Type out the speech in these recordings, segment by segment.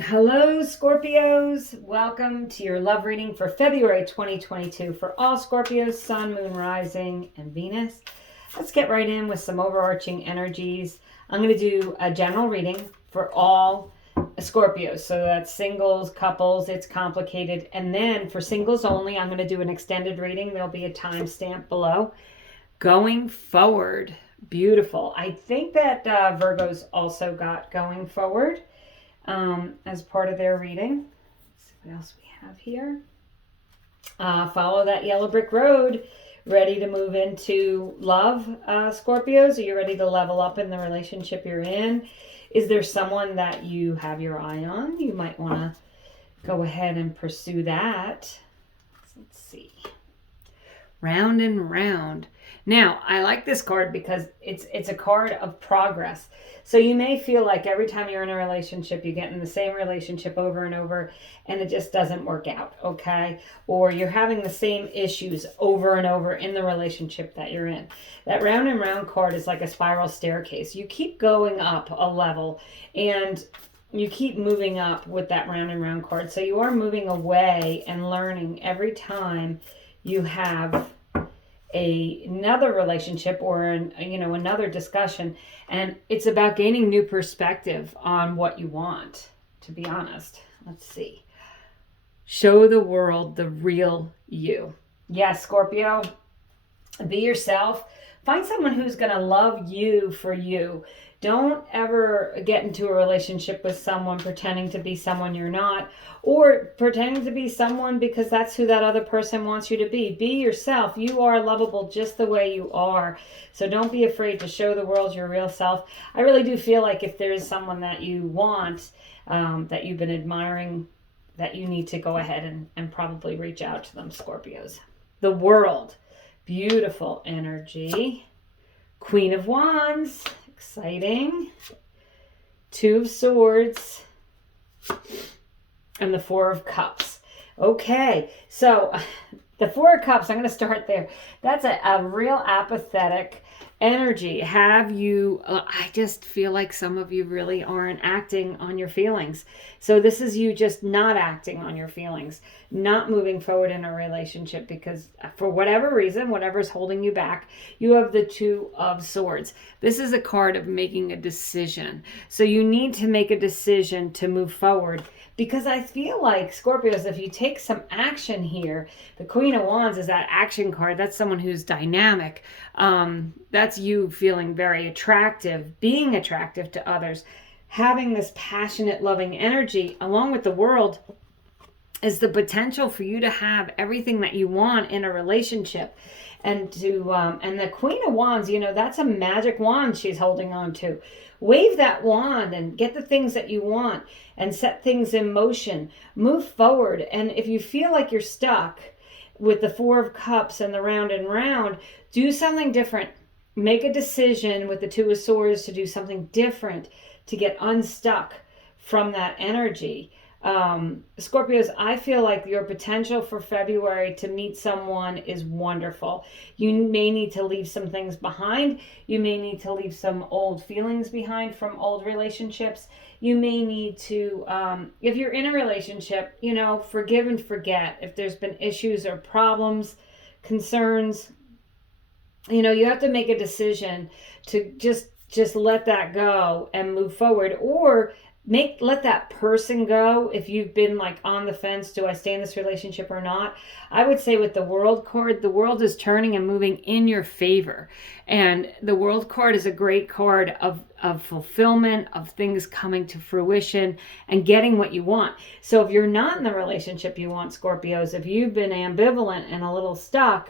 Hello, Scorpios. Welcome to your love reading for February 2022 for all Scorpios, Sun, Moon, Rising, and Venus. Let's get right in with some overarching energies. I'm going to do a general reading for all Scorpios. So that's singles, couples, it's complicated. And then for singles only, I'm going to do an extended reading. There'll be a timestamp below. Going forward. Beautiful. I think that Virgos also got going forward as part of their reading. Let's see what else we have here. Follow that yellow brick road. Ready to move into love, Scorpios? Are you ready to level up in the relationship you're in? Is there someone that you have your eye on? You might want to go ahead and pursue that. Let's see. Round and round. Now, I like this card because it's a card of progress. So you may feel like every time you're in a relationship, you get in the same relationship over and over, and it just doesn't work out, okay? Or you're having the same issues over and over in the relationship that you're in. That round and round card is like a spiral staircase. You keep going up a level, and you keep moving up with that round and round card. So you are moving away and learning every time you have another relationship or another discussion, and it's about gaining new perspective on what you want, to be honest. Let's see. Show the world the real you. Yes, Scorpio, be yourself. Find someone who's going to love you for you. Don't ever get into a relationship with someone pretending to be someone you're not, or pretending to be someone because that's who that other person wants you to be. Be yourself. You are lovable just the way you are. So don't be afraid to show the world your real self. I really do feel like if there is someone that you want, that you've been admiring, that you need to go ahead and probably reach out to them, Scorpios. The World. Beautiful energy. Queen of Wands. Exciting. Two of Swords. And the Four of Cups. Okay, so the Four of Cups, I'm going to start there. That's a real apathetic energy. I just feel like some of you really aren't acting on your feelings. So this is you just not acting on your feelings, not moving forward in a relationship because for whatever reason, whatever's holding you back, you have the Two of Swords. This is a card of making a decision. So you need to make a decision to move forward. Because I feel like, Scorpios, if you take some action here, the Queen of Wands is that action card. That's someone who's dynamic. That's you feeling very attractive, being attractive to others. Having this passionate, loving energy, along with the World, is the potential for you to have everything that you want in a relationship. And the Queen of Wands, that's a magic wand she's holding on to. Wave that wand and get the things that you want and set things in motion. Move forward. And if you feel like you're stuck with the Four of Cups and the round and round, do something different. Make a decision with the Two of Swords to do something different to get unstuck from that energy. Scorpios, I feel like your potential for February to meet someone is wonderful. You may need to leave some things behind. You may need to leave some old feelings behind from old relationships. You may need to, if you're in a relationship, forgive and forget. If there's been issues or problems, concerns, you have to make a decision to just let that go and move forward, or let that person go. If you've been like on the fence, do I stay in this relationship or not? I would say with the World card, the world is turning and moving in your favor. And the World card is a great card of fulfillment, of things coming to fruition and getting what you want. So if you're not in the relationship you want, Scorpios, if you've been ambivalent and a little stuck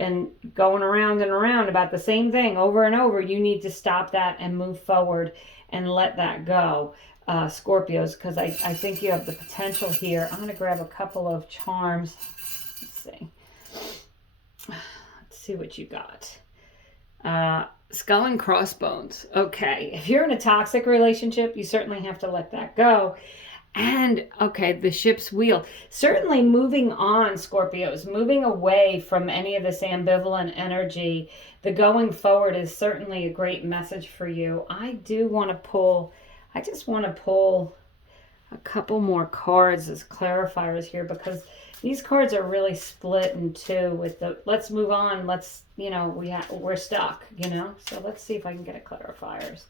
and going around and around about the same thing over and over, you need to stop that and move forward and let that go. Scorpios, because I think you have the potential here. I'm going to grab a couple of charms. Let's see what you got. Skull and crossbones. Okay, if you're in a toxic relationship, you certainly have to let that go. And, okay, the ship's wheel. Certainly moving on, Scorpios, moving away from any of this ambivalent energy. The going forward is certainly a great message for you. I just want to pull a couple more cards as clarifiers here, because these cards are really split in two with the let's move on, let's, you know, we're stuck, you know. So let's see if I can get a clarifiers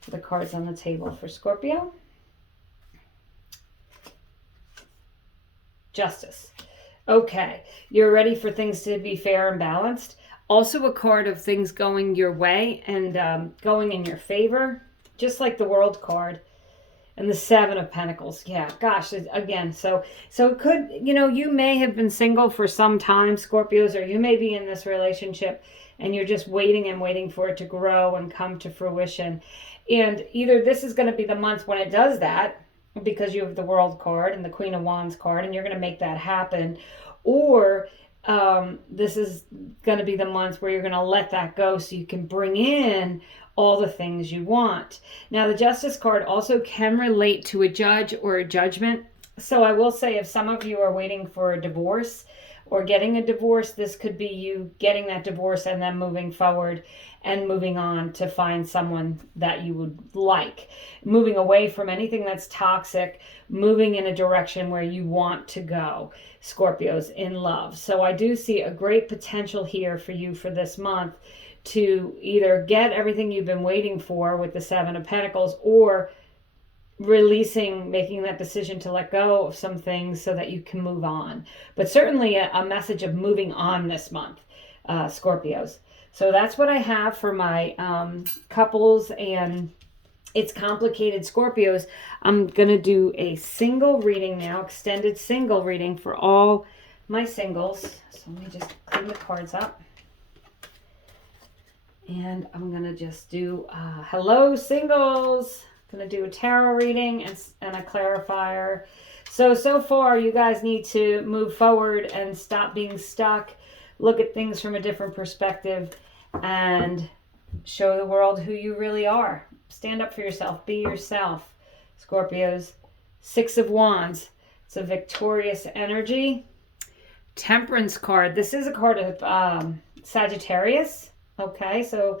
for the cards on the table for Scorpio. Justice. Okay, you're ready for things to be fair and balanced. Also a card of things going your way and going in your favor, just like the World card. And the Seven of Pentacles. Yeah, gosh, again, so it could, you know, you may have been single for some time, Scorpios, or you may be in this relationship and you're just waiting and waiting for it to grow and come to fruition. And either this is going to be the month when it does that, because you have the World card and the Queen of Wands card, and you're going to make that happen, or this is going to be the month where you're going to let that go so you can bring in all the things you want. Now, the Justice card also can relate to a judge or a judgment. So I will say, if some of you are waiting for a divorce or getting a divorce, this could be you getting that divorce and then moving forward and moving on to find someone that you would like. Moving away from anything that's toxic, moving in a direction where you want to go, Scorpios, in love. So I do see a great potential here for you for this month to either get everything you've been waiting for with the Seven of Pentacles, or releasing, making that decision to let go of some things so that you can move on. But certainly a message of moving on this month, Scorpios. So that's what I have for my couples and it's complicated Scorpios. I'm going to do a single reading now, extended single reading for all my singles. So let me just clean the cards up. And I'm going to just do hello singles. I'm going to do a tarot reading and a clarifier. So far you guys need to move forward and stop being stuck. Look at things from a different perspective and show the world who you really are. Stand up for yourself. Be yourself, Scorpios. Six of Wands. It's a victorious energy. Temperance card. This is a card of Sagittarius. Okay, so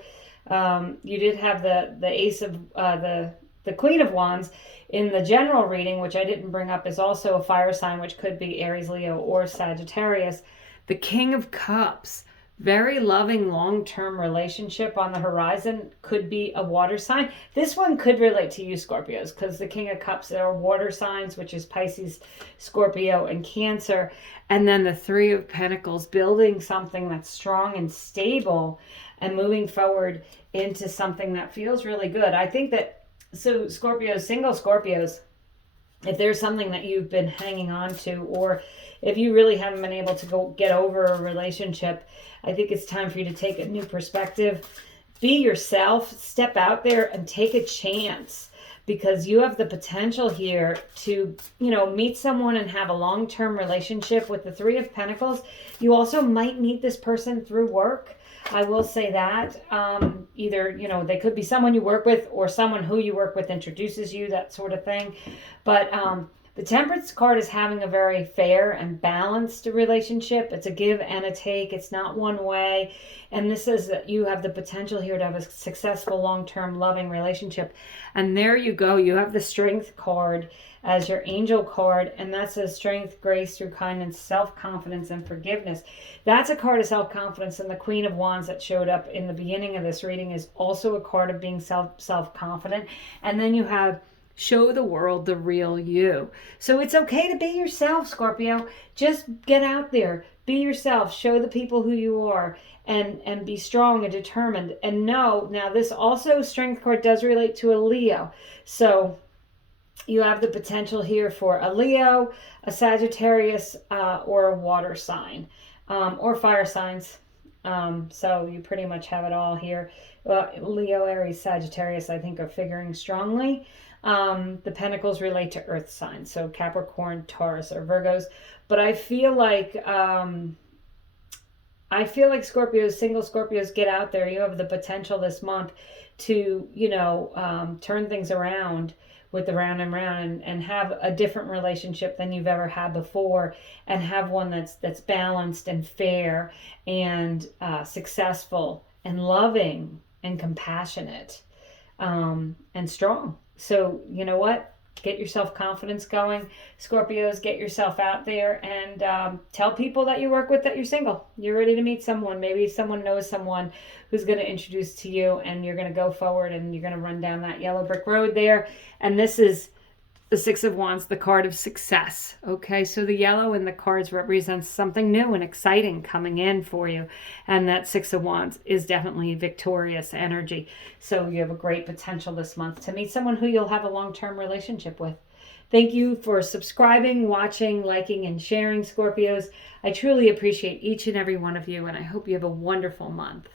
you did have the Ace of the Queen of Wands in the general reading, which I didn't bring up, is also a fire sign, which could be Aries, Leo, or Sagittarius. The King of Cups, very loving long-term relationship on the horizon, could be a water sign. This one could relate to you, Scorpios, because the King of Cups, there are water signs, which is Pisces, Scorpio, and Cancer. And then the Three of Pentacles, building something that's strong and stable and moving forward into something that feels really good. I think that, so Scorpios, single Scorpios, if there's something that you've been hanging on to, or if you really haven't been able to go get over a relationship, I think it's time for you to take a new perspective. Be yourself, step out there and take a chance, because you have the potential here to, you know, meet someone and have a long-term relationship. With the Three of Pentacles, you also might meet this person through work. I will say that either, you know, they could be someone you work with or someone who you work with introduces you, that sort of thing. But the Temperance card is having a very fair and balanced relationship. It's a give and a take. It's not one way. And this is that you have the potential here to have a successful, long-term, loving relationship. And there you go. You have the Strength card as your angel card, and that says strength, grace through kindness, self-confidence, and forgiveness. That's a card of self-confidence, and the Queen of Wands that showed up in the beginning of this reading is also a card of being self-confident. And then you have show the world the real you. So it's okay to be yourself, Scorpio. Just get out there, be yourself, show the people who you are, and be strong and determined. And know, now this also, Strength card does relate to a Leo. So you have the potential here for a Leo, a Sagittarius, or a water sign, or fire signs. So you pretty much have it all here. Leo, Aries, Sagittarius, I think, are figuring strongly. The Pentacles relate to earth signs, so Capricorn, Taurus, or Virgos. But I feel like Scorpios, single Scorpios, get out there. You have the potential this month to, you know, turn things around with the round and round, and have a different relationship than you've ever had before, and have one that's balanced and fair and successful and loving and compassionate and strong. So you know what? Get your self-confidence going. Scorpios, get yourself out there and tell people that you work with that you're single. You're ready to meet someone. Maybe someone knows someone who's going to introduce to you, and you're going to go forward and you're going to run down that yellow brick road there. And this is the Six of Wands, the card of success. Okay, so the yellow in the cards represents something new and exciting coming in for you. And that Six of Wands is definitely victorious energy. So you have a great potential this month to meet someone who you'll have a long-term relationship with. Thank you for subscribing, watching, liking, and sharing, Scorpios. I truly appreciate each and every one of you, and I hope you have a wonderful month.